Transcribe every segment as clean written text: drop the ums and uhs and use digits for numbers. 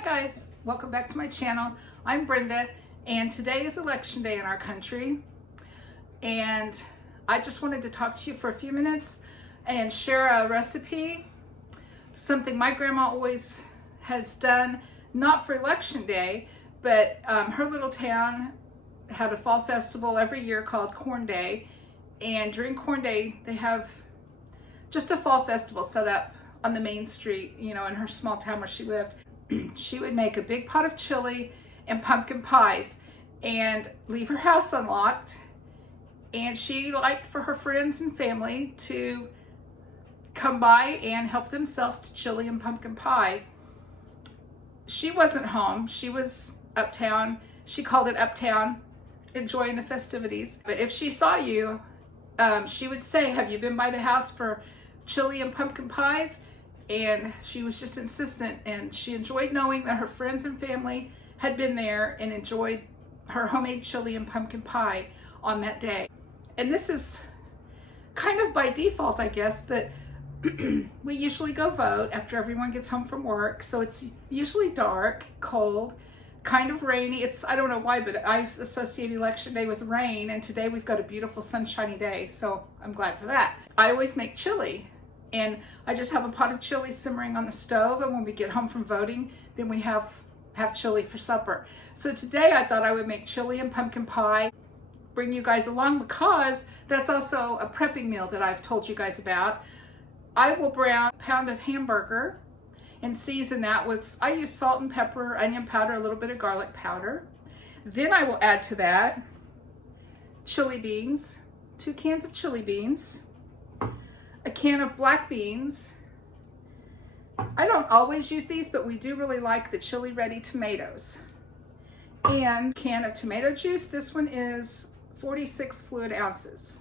Hi guys, welcome back to my channel. I'm Brenda and today is election day in our country, and I just wanted to talk to you for a few minutes and share a recipe, something my grandma always has done, not for election day, but her little town had a fall festival every year called Corn Day, and during Corn Day they have just a fall festival set up on the main street, you know, in her small town where she lived. She would make a big pot of chili and pumpkin pies and leave her house unlocked, and she liked for her friends and family to come by and help themselves to chili and pumpkin pie. She wasn't home, she was uptown. She called it uptown, enjoying the festivities. But if she saw you, she would say, "Have you been by the house for chili and pumpkin pies?" And she was just insistent, and she enjoyed knowing that her friends and family had been there and enjoyed her homemade chili and pumpkin pie on that day. And this is kind of by default, I guess, but we usually go vote after everyone gets home from work. So it's usually dark, cold, kind of rainy. I don't know why, but I associate election day with rain, and today we've got a beautiful sunshiny day, so I'm glad for that. I always make chili, and I just have a pot of chili simmering on the stove, and when we get home from voting, then we have chili for supper. So today I thought I would make chili and pumpkin pie, bring you guys along, because that's also a prepping meal that I've told you guys about. I will brown a pound of hamburger and season that with, I use salt and pepper, onion powder, a little bit of garlic powder. Then I will add to that chili beans, 2 cans of chili beans, a can of black beans. I don't always use these, but we do really like the chili ready tomatoes. And a can of tomato juice. This one is 46 fluid ounces.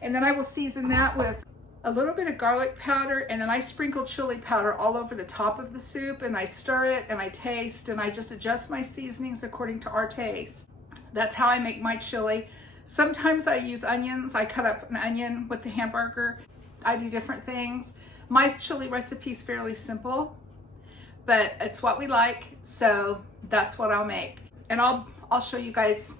And then I will season that with a little bit of garlic powder, and then I sprinkle chili powder all over the top of the soup, and I stir it and I taste, and I just adjust my seasonings according to our taste. That's how I make my chili. Sometimes I use onions. I cut up an onion with the hamburger. I do different things. My chili recipe is fairly simple, but it's what we like, so that's what I'll make. And I'll show you guys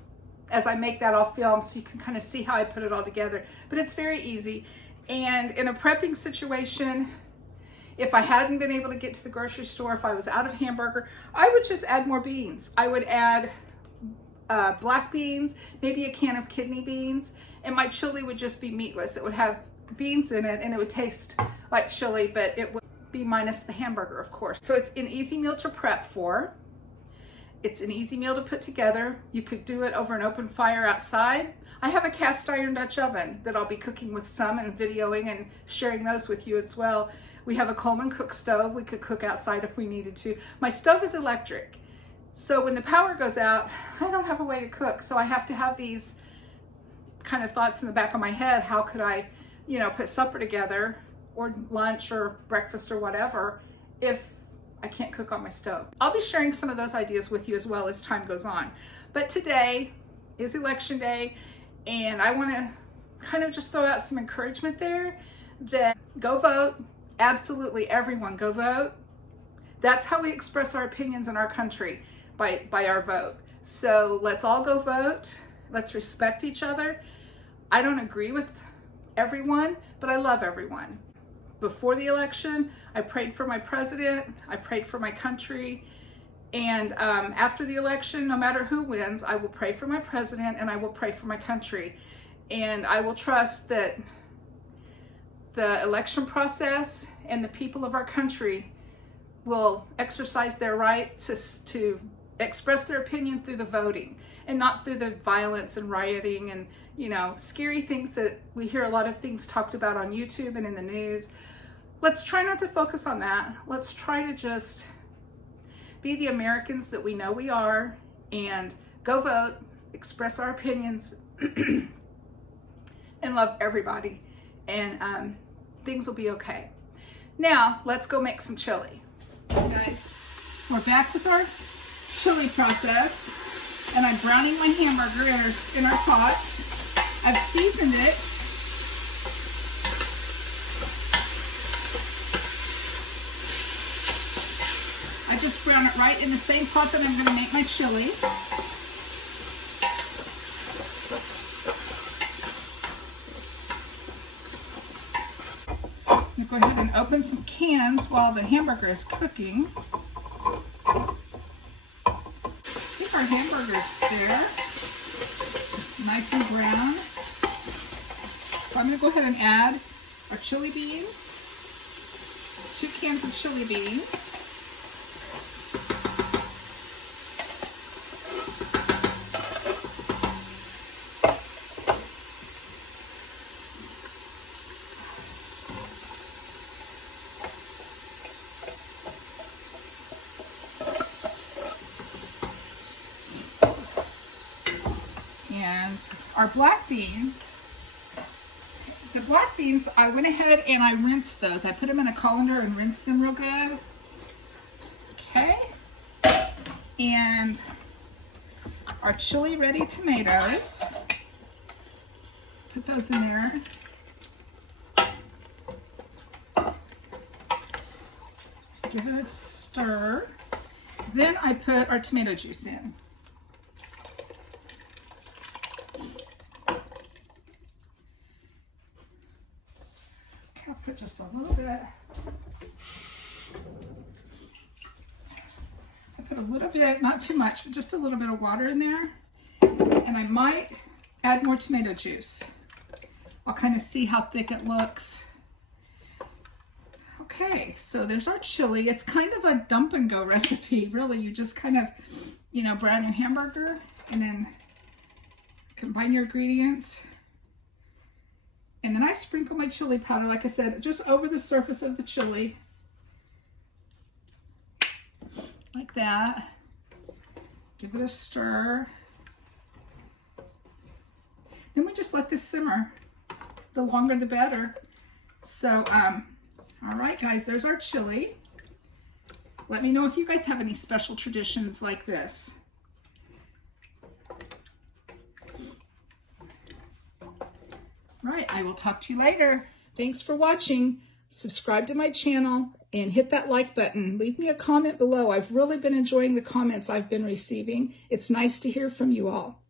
as I make that. I'll film so you can kind of see how I put it all together. But it's very easy. And in a prepping situation, if I hadn't been able to get to the grocery store, if I was out of hamburger, I would just add more beans. I would add black beans, maybe a can of kidney beans, and my chili would just be meatless. It would have beans in it and it would taste like chili, but it would be minus the hamburger, of course. So it's an easy meal to prep for. It's an easy meal to put together. You could do it over an open fire outside. I have a cast iron Dutch oven that I'll be cooking with some and videoing and sharing those with you as well. We have a Coleman cook stove. We could cook outside if we needed to. My stove is electric, so when the power goes out, I don't have a way to cook. So I have to have these kind of thoughts in the back of my head. How could I, you know, put supper together or lunch or breakfast or whatever if I can't cook on my stove? I'll be sharing some of those ideas with you as well as time goes on. But today is election day, and I want to kind of just throw out some encouragement there that go vote. Absolutely everyone go vote. That's how we express our opinions in our country, by our vote. So let's all go vote. Let's respect each other. I don't agree with everyone, but I love everyone. Before the election, I prayed for my president, I prayed for my country, and after the election, no matter who wins, I will pray for my president and I will pray for my country. And I will trust that the election process and the people of our country will exercise their right to express their opinion through the voting and not through the violence and rioting and, you know, scary things that we hear a lot of things talked about on YouTube and in the news. Let's try not to focus on that. Let's try to just be the Americans that we know we are and go vote, express our opinions, and love everybody. And things will be okay. Now, let's go make some chili. Okay, guys, we're back with our chili process, and I'm browning my hamburger in our pot. I've seasoned it. I just brown it right in the same pot that I'm going to make my chili. I'm going to go ahead and open some cans while the hamburger is cooking. Keep our hamburgers there, nice and brown. So I'm going to go ahead and add our chili beans, 2 cans of chili beans. And our black beans. The black beans, I went ahead and I rinsed those. I put them in a colander and rinsed them real good. Okay. And our chili ready tomatoes. Put those in there. Give it a stir. Then I put our tomato juice in. I'll put just a little bit. I put a little bit, not too much, but just a little bit of water in there. And I might add more tomato juice. I'll kind of see how thick it looks. Okay, so there's our chili. It's kind of a dump and go recipe, really. You just kind of, you know, brown your hamburger and then combine your ingredients. And then I sprinkle my chili powder, like I said, just over the surface of the chili. Like that. Give it a stir. Then we just let this simmer. The longer the better. So, all right, guys, there's our chili. Let me know if you guys have any special traditions like this. Right, I will talk to you later. Thanks for watching. Subscribe to my channel and hit that like button. Leave me a comment below. I've really been enjoying the comments I've been receiving. It's nice to hear from you all.